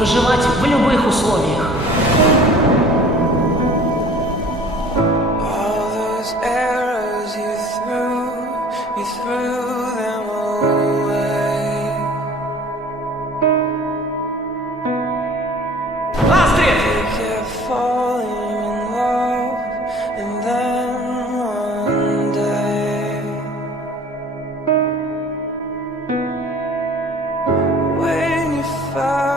выживать в любых условиях. All those errors you threw them away. Астрид! You kept falling in love, and then one day, when you found